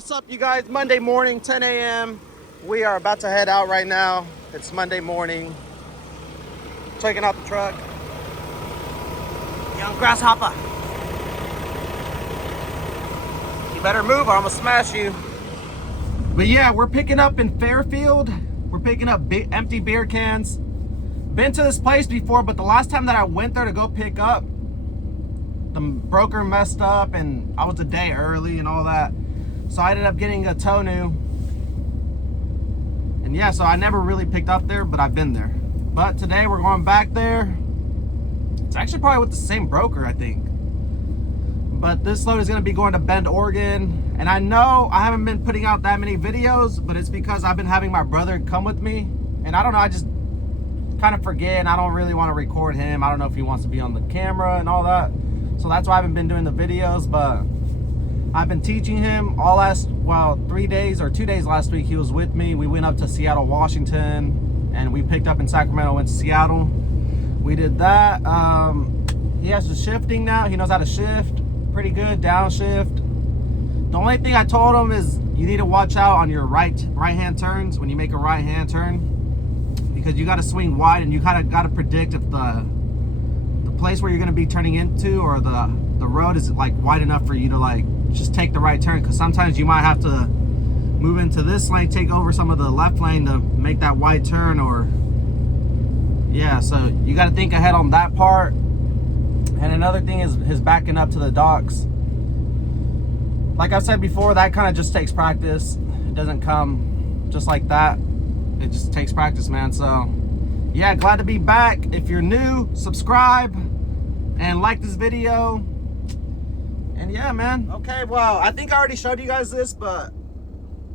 What's up, you guys? Monday morning, 10 a.m. We are about to head out right now. It's Monday morning. Checking out the truck. Young grasshopper. You better move or I'm gonna smash you. But yeah, we're picking up in Fairfield. We're picking up empty beer cans. Been to this place before, but the last time that I went there to go pick up, the broker messed up and I was a day early and all that. So I ended up getting a tow new. And yeah, so I never really picked up there, but I've been there. But today we're going back there. It's actually probably with the same broker, I think. But this load is gonna be going to Bend, Oregon. And I know I haven't been putting out that many videos, but it's because I've been having my brother come with me. And I don't know, I just kind of forget and I don't really want to record him. I don't know if he wants to be on the camera and all that. So that's why I haven't been doing the videos, but I've been teaching him all 3 days or 2 days last week. He was with me. We went up to Seattle, Washington, and we picked up in Sacramento, went to Seattle. We did that. He has the shifting now. He knows how to shift pretty good, downshift. The only thing I told him is you need to watch out on your right hand turns when you make a right hand turn, because you got to swing wide and you kind of got to predict if the place where you're going to be turning into or the road is like wide enough for you to like just take the right turn, because sometimes you might have to move into this lane, take over some of the left lane to make that wide turn, or yeah, so you got to think ahead on that part. And another thing is his backing up to the docks. Like I said before, that kind of just takes practice. It doesn't come just like that. It just takes practice, man. So yeah, glad to be back. If you're new, subscribe and like this video. And yeah, man. Okay, well, I think I already showed you guys this, but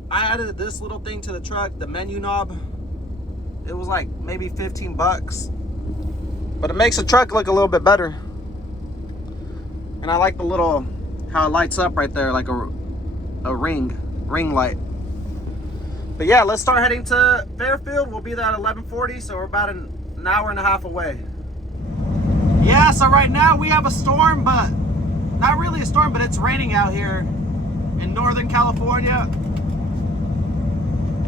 I added this little thing to the truck, the menu knob. It was like maybe 15 bucks. But it makes the truck look a little bit better. And I like the little, how it lights up right there, like a ring light. But yeah, let's start heading to Fairfield. We'll be there at 11:40, so we're about an hour and a half away. Yeah, so right now we have a storm, but not really a storm, but it's raining out here in Northern California.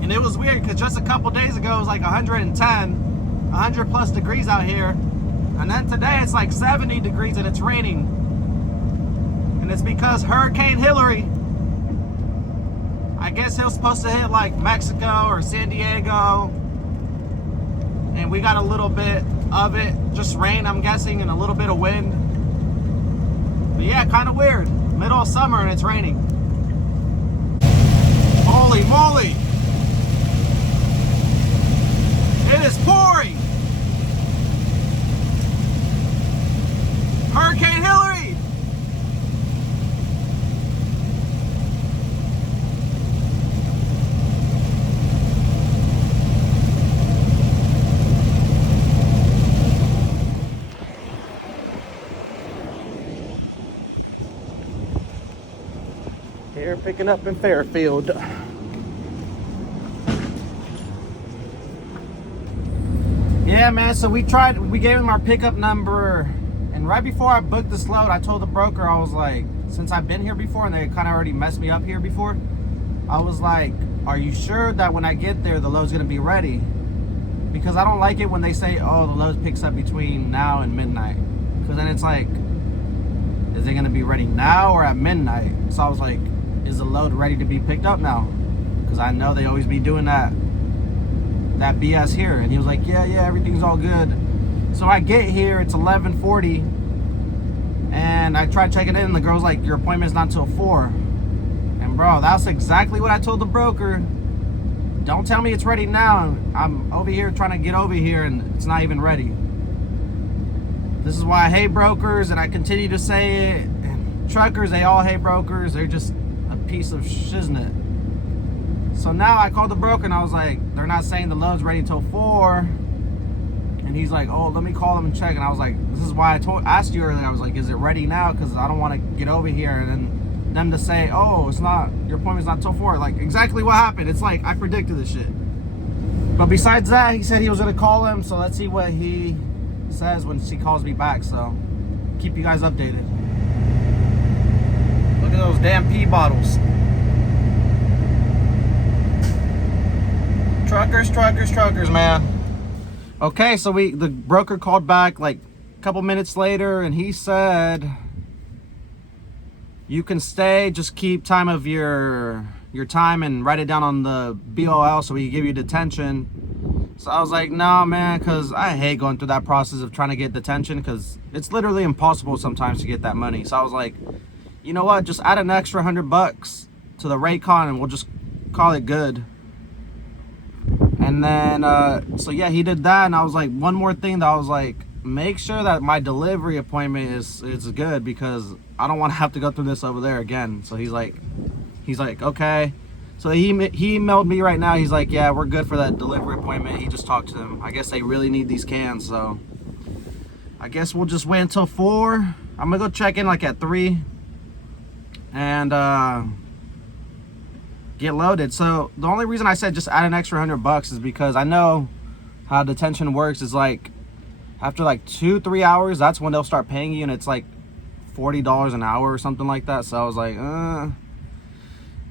And it was weird because just a couple days ago it was like 100 plus degrees out here. And then today it's like 70 degrees and it's raining. And it's because Hurricane Hillary, I guess he was supposed to hit like Mexico or San Diego. And we got a little bit of it, just rain I'm guessing, and a little bit of wind. But yeah, kind of weird. Middle of summer and it's raining. Holy moly! It is pouring! Hurricane Hillary! Here picking up in Fairfield. Yeah, man, so we gave him our pickup number, and right before I booked this load, I told the broker, I was like, since I've been here before and they kind of already messed me up here before, I was like, are you sure that when I get there the load's gonna be ready? Because I don't like it when they say, oh, the load picks up between now and midnight, because then it's like, is it gonna be ready now or at midnight? So I was like, is the load ready to be picked up now? Because I know they always be doing that BS here. And he was like, yeah, everything's all good. So I get here, it's 11:40, and I tried checking in, and the girl's like, your appointment's not till 4. And bro, that's exactly what I told the broker. Don't tell me it's ready now. I'm over here trying to get over here and it's not even ready. This is why I hate brokers, and I continue to say it. And truckers, they all hate brokers. They're just a piece of shiznit. So now I called the broker and I was like, they're not saying the load's ready until 4. And he's like, oh, let me call them and check. And I was like, this is why I asked you earlier. I was like, is it ready now? Because I don't want to get over here and then them to say, oh, it's not, your appointment's not till 4. Like, exactly what happened. It's like, I predicted this shit. But besides that, he said he was going to call him. So let's see what he says when she calls me back. So keep you guys updated. Look at those damn pee bottles. Truckers, man. Okay, so the broker called back like a couple minutes later, and he said you can stay, just keep time of your time and write it down on the BOL so we can give you detention. So I was like, no, man, because I hate going through that process of trying to get detention, because it's literally impossible sometimes to get that money. So I was like, you know what, just add an extra $100 to the Raycon and we'll just call it good. And then so yeah, he did that, and I was like, one more thing that I was like, make sure that my delivery appointment is good, because I don't want to have to go through this over there again. So he's like okay. So he emailed me right now. He's like, yeah, we're good for that delivery appointment. He just talked to them. I guess they really need these cans, so I guess we'll just wait until 4. I'm gonna go check in like at 3 and get loaded. So the only reason I said just add an extra $100 is because I know how detention works. Is like after like 2-3 hours, that's when they'll start paying you, and it's like $40 an hour or something like that. So I was like,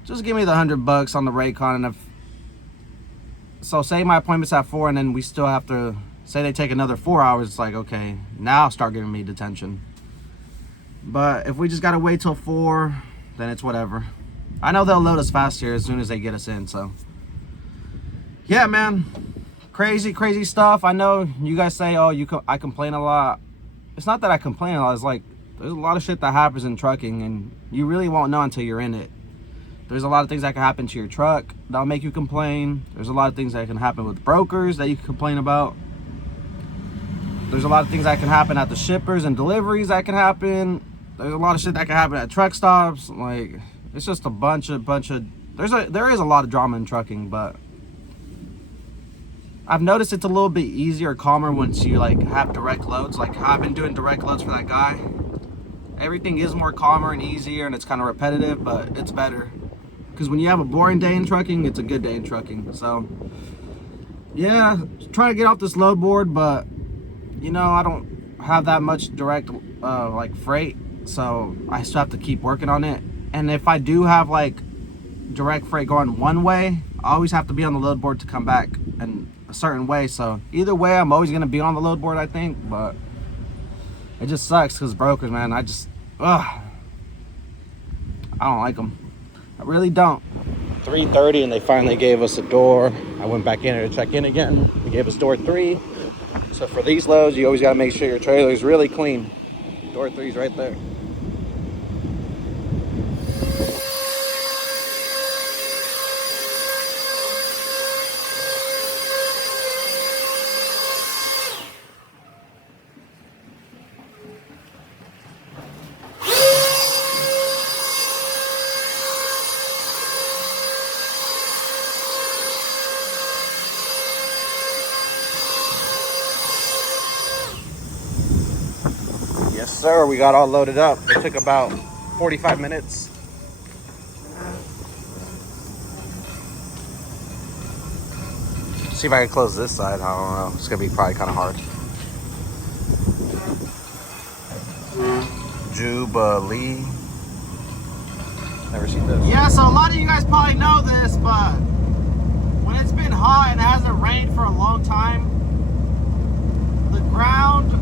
just give me the $100 on the Raycon. And if so, say my appointment's at 4, and then we still have to say they take another 4 hours, it's like, okay, now start giving me detention. But if we just gotta wait till 4, then it's whatever. I know they'll load us fast here as soon as they get us in. So yeah, man, crazy stuff. I know you guys say, oh, I complain a lot. It's not that I complain a lot. It's like there's a lot of shit that happens in trucking, and you really won't know until you're in it. There's a lot of things that can happen to your truck that'll make you complain. There's a lot of things that can happen with brokers that you can complain about. There's a lot of things that can happen at the shippers and deliveries that can happen. There's a lot of shit that can happen at truck stops. Like, it's just a bunch of there is a lot of drama in trucking, but I've noticed it's a little bit easier, calmer once you like have direct loads. Like how I've been doing direct loads for that guy. Everything is more calmer and easier, and it's kind of repetitive, but it's better. Because when you have a boring day in trucking, it's a good day in trucking. So yeah, trying to get off this load board, but you know, I don't have that much direct like freight, so I still have to keep working on it. And if I do have like direct freight going one way, I always have to be on the load board to come back in a certain way. So either way, I'm always gonna be on the load board, I think. But it just sucks because brokers, man, I don't like them. I really don't. 3:30 and they finally gave us a door. I went back in there to check in again. They gave us door 3. So for these loads, you always got to make sure your trailer is really clean. Door 3 is right there. Yes, sir. We got all loaded up. It took about 45 minutes. See if I can close this side. I don't know. It's going to be probably kind of hard. Jubilee. Never seen this. Yeah, so a lot of you guys probably know this, but when it's been hot and it hasn't rained for a long time, the ground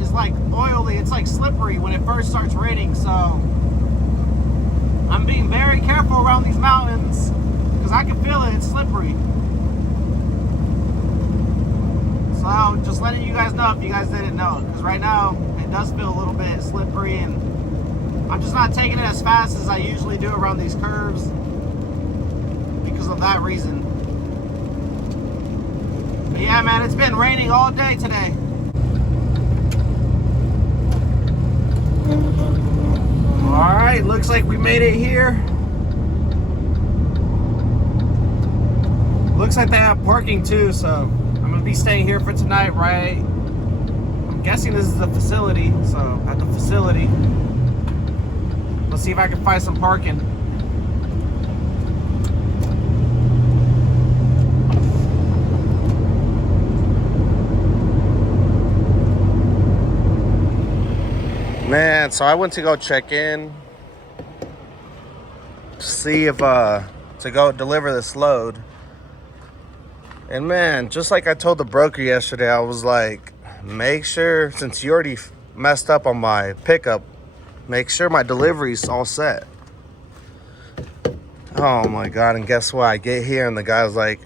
is like oily. It's like slippery when it first starts raining. So I'm being very careful around these mountains because I can feel it. It's slippery. So just letting you guys know if you guys didn't know, because right now it does feel a little bit slippery, and I'm just not taking it as fast as I usually do around these curves because of that reason. But yeah, man, it's been raining all day today. All right, looks like we made it here. Looks like they have parking too, so I'm gonna be staying here for tonight, right? I'm guessing this is the facility, so at the facility. Let's see if I can find some parking. Man, so I went to go check in, see if to go deliver this load. And man, just like I told the broker yesterday, I was like, make sure, since you already messed up on my pickup, make sure my delivery's all set. Oh my God, and guess what? I get here and the guy's like,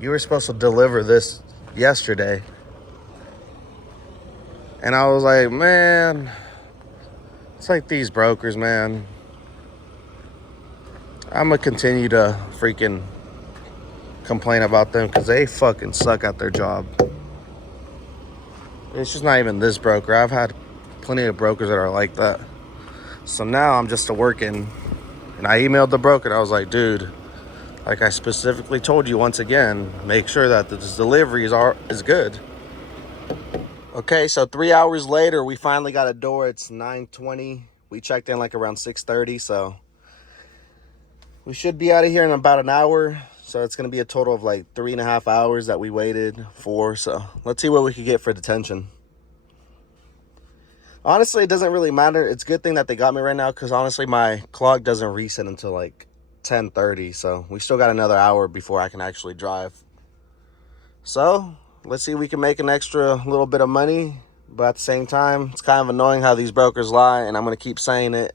you were supposed to deliver this yesterday. And I was like, man, it's like these brokers, man. I'm gonna continue to freaking complain about them because they fucking suck at their job. It's just not even this broker. I've had plenty of brokers that are like that. So now I'm just working, and I emailed the broker and I was like, dude, like I specifically told you once again, make sure that this delivery is good. Okay, so 3 hours later, we finally got a door. It's 9:20. We checked in like around 6:30, so we should be out of here in about an hour. So it's going to be a total of like 3.5 hours that we waited for. So let's see what we could get for detention. Honestly, it doesn't really matter. It's a good thing that they got me right now because honestly, my clock doesn't reset until like 10:30. So we still got another hour before I can actually drive. So let's see if we can make an extra little bit of money. But at the same time, it's kind of annoying how these brokers lie. And I'm going to keep saying it.